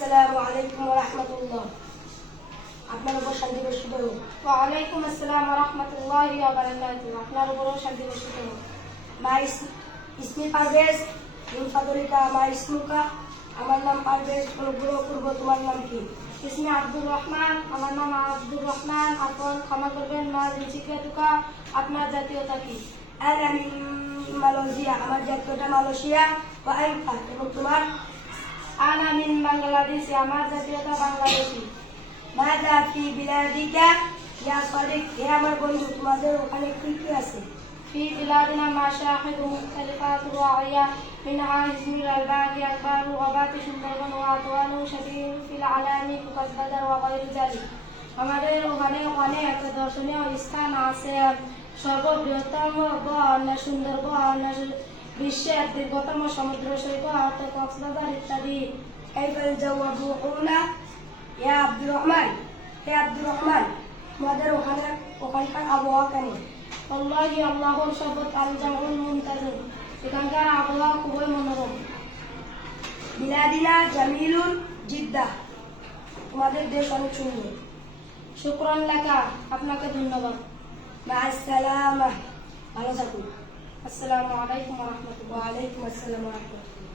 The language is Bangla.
আসসালামু আলাইকুম ওয়া রাহমাতুল্লাহ। আপনার উপর শান্তি বর্ষিত হোক। ওয়া আলাইকুম আসসালাম ওয়া রাহমাতুল্লাহি ওয়া বারাকাতুহু। আপনার উপরও শান্তি বর্ষিত হোক। মা ইসমি পারভেজ মিন ফাদলিকা মা ইসমুকা। আমার নাম পারভেজ, অনুগ্রহ করব তোমার নাম কি? ইসমি আব্দুর রহমান, আমার নাম আব্দুর রহমান। আপন ক্ষমা করবেন। মা জিনসিয়াতুকা, আপনার জাতীয়তা কি? আনা মিন মালয়েশিয়া, আমার জাতীয়তা মালয়েশিয়া। ওয়া আনতা, এবং তোমার? আনা মিন বাংলাদেশ, আমার জাতীয়তা বাংলাদেশী। মাযা ফি বিলাদিকা ইয়া সাদিক, হে আমার বন্ধু, তোমাদের ওখানে কি কি আছে? في بلادنا مشاهد مختلفة راعية منها إزمير الباقي أكبر غابات সুন্দরবন وعطوان شبيه في العالم كوكبادر وغير ذلك। আমাদের ওখানে অনেক দর্শনীয় স্থান আছে। সর্ববৃহত্তম বন সুন্দরবন, বিশ্বের দীর্ঘতম সমুদ্র সৈকত কক্সবাজার ইত্যাদি। কাইফাল জাওয়াবু হুনা ইয়া আব্দুর রহমান, হে আব্দুর রহমান, তোমাদের ওখানকার আবহাওয়া কেমন? আল্লাহি আল্লাহর শপথ, আল জামুল মুনতাজির, এখানকার আবহাওয়া খুবই মনোরম। বিলাদিনা জামিলুন জিদ্দা, তোমাদের দেশ অনেক সুন্দর। শুকরান লাকা, আপনাকে ধন্যবাদ। মা আসসালামা, ভালো থাকুন। আসসালামু আলাইকুম ওয়া রাহমাতুল্লাহ। ওয়া আলাইকুম আসসালাম ওয়া রাহমাতুল্লাহ।